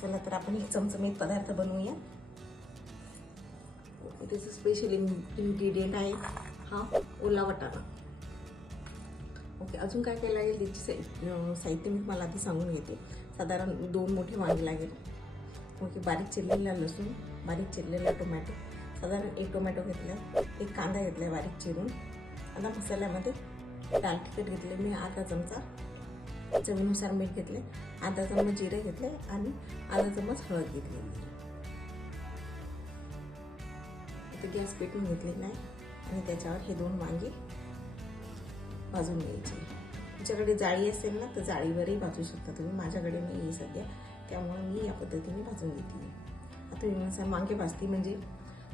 चला तर आपण एक चमचमीत पदार्थ बनवूया. त्याचं स्पेशल इन्ग्रेडियंट आहे हा ओला वाटाणा. ओके, अजून काय काय लागेल त्याची साहित्य मी तुम्हाला आधी सांगून घेते. साधारण 2 मोठे वांगे लागेल. ओके, बारीक चिरलेला लसूण, बारीक चिरलेला टोमॅटो, साधारण 1 टोमॅटो घेतला, 1 कांदा घेतला बारीक चिरून. आता मसाल्यामध्ये लाल तिखट घेतले मी अर्धा चमचा, चवीनुसार मीठ घेतले, अर्धा चमच जिरे घेतले आणि अर्धा चमच हळद घेतली. आता गॅस पेटून घेतलेला आहे आणि त्याच्यावर हे 2 वांगे भाजून घ्यायचे. तुमच्याकडे जाळी असेल ना तर जाळीवरही भाजू शकता तुम्ही. माझ्याकडे नाही आहे सध्या, त्यामुळे मी या पद्धतीने भाजून घेते. आता मी वांगे भाजते म्हणजे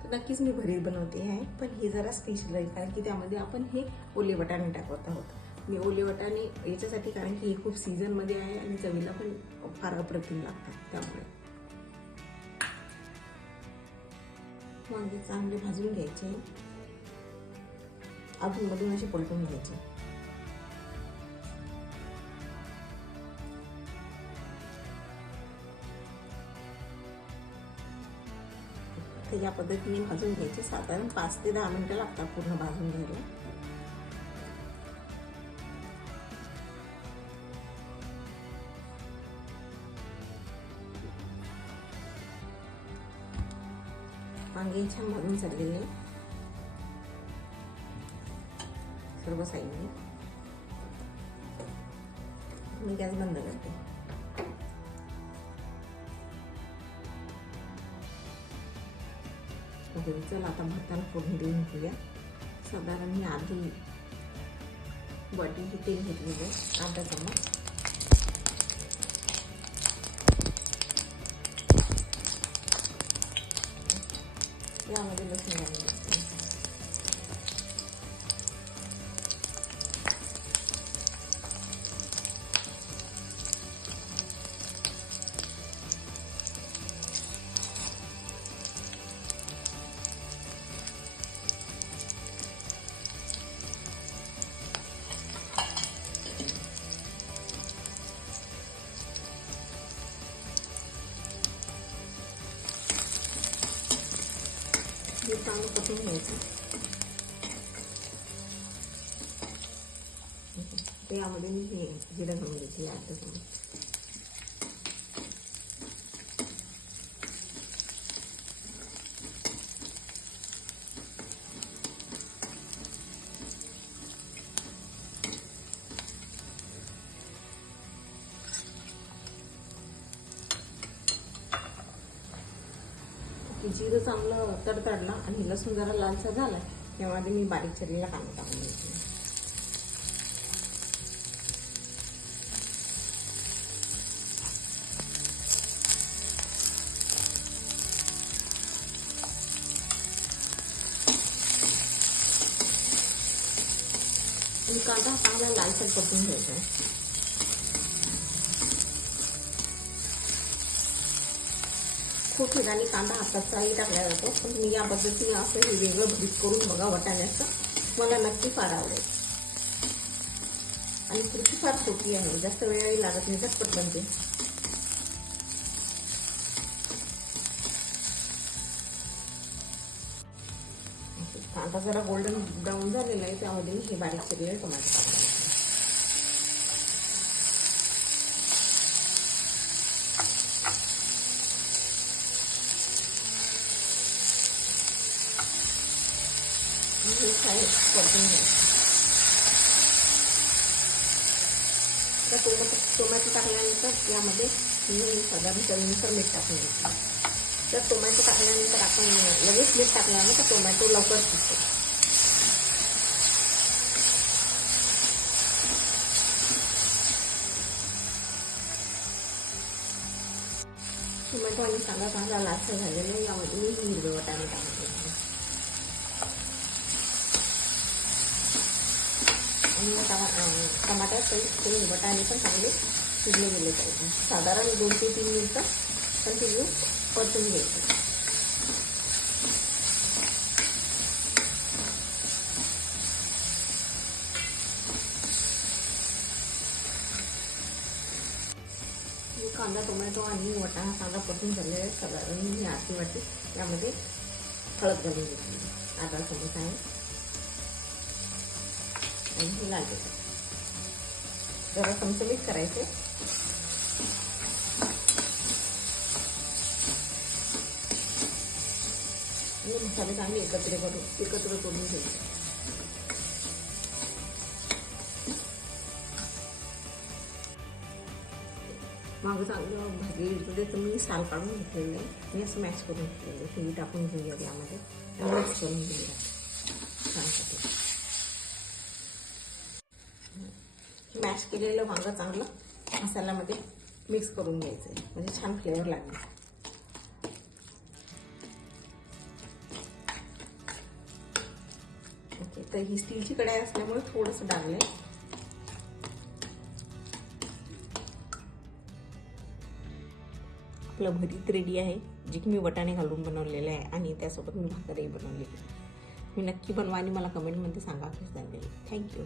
तर नक्कीच मी भरीत बनवते आहे, पण हे जरा स्पेशल आहे कारण की त्यामध्ये आपण हे ओले वाटाणे टाकत आहोत. मी ओले वाटाणे याच्यासाठी कारण की हे खूप सीझनमध्ये आहे आणि चवीला पण फार अप्रतिम लागतात. त्यामुळे वांगे चांगले भाजून घ्यायचे, अधूनमधून असे पलटून घ्यायचे. या पद्धतीने भाजून घ्यायचे. साधारण 5 ते 10 मिनिटं लागतात पूर्ण भाजून घ्यायला. वांगे छान भाजून झालेले सर्व साईडने. मी गॅस बंद करते. चला आता भाताला फोडणी देऊन घेऊया. साधारण मी अर्धी वाटी तेल घेतलेलं आहे, अर्धा चमच. यामध्ये लसूण घालून घेते. हे चांगलं पटवून घ्यायचं. यामध्ये मी हे जिरं घालून घेतली अर्धा चमच. जिरं चांगलं तडतडलं आणि लसूण जरा लालसा झाला त्यामध्ये मी बारीक चिरलेला कांदा टाकून घेतला. आणि कांदा चांगला लालसर परतून घ्यायचा. खूप ठिकाणी कांदा हा कच्चाही टाकला जातो, पण मी या पद्धतीने असं हे वेगळं भरीत करून बघा वाटाण्याचं. मला नक्की फार आवडेल आणि कृती फार सोपी आहे, जास्त वेळही लागत नाही, झटपट बनते. कांदा जरा गोल्डन ब्राऊन झालेला आहे, त्यामध्ये हे बारीक चिरलेले टोमॅटो टाकले. परतून घ्यायचं. टोमॅटो टाकल्यानंतर यामध्ये साधारण चवीनुसार मीठ टाकून घ्यायचं. तर टोमॅटो टाकल्यानंतर आपण लगेच मीठ टाकल्यानंतर टोमॅटो लवकर शिजतो. टोमॅटो आणि कांदा चांगला लालसर झालेला आहे. यामध्ये मी हिरवे वाटाणे टाकले आणि टमाट्यात ते वाटाणे पण चांगले शिजले गेले पाहिजे. साधारण 2 ते 3 मिनिटं कंटिन्यू परतून घ्यायचं. कांदा टोमॅटो आणि वाटाणा कांदा परतून झालेला आहे. साधारण मी अर्धी वाटी यामध्ये हळद घालून घेतली, अर्धा चमचा आहे, आणि हे लाल तिखट जरा चमचमीत करायचे. आणि मसाले चांगले एकत्र करून घ्यायचे. मागं चांगलं भाजी तर मी साल काढून घेतलेलं आहे. मी असं मॅश करून घेतलेलं आहे. हे टाकून घेऊया यामध्ये आणि मिक्स करून घेऊया छानसाठी. मॅश केलेलं वांगं चांगलं मसाल्यामध्ये मिक्स करून घ्यायचं आहे, म्हणजे छान फ्लेवर लागेल. ओके, तर ही स्टीलची कढाई असल्यामुळे थोडंसं डागलं आहे. आपलं भरीत रेडी आहे, जे की मी वटाणे घालून बनवलेलं आहे आणि त्यासोबत मी भाकरही बनवलेली. मी नक्की बनवा आणि मला कमेंटमध्ये सांगा कशी झालेली. थँक्यू.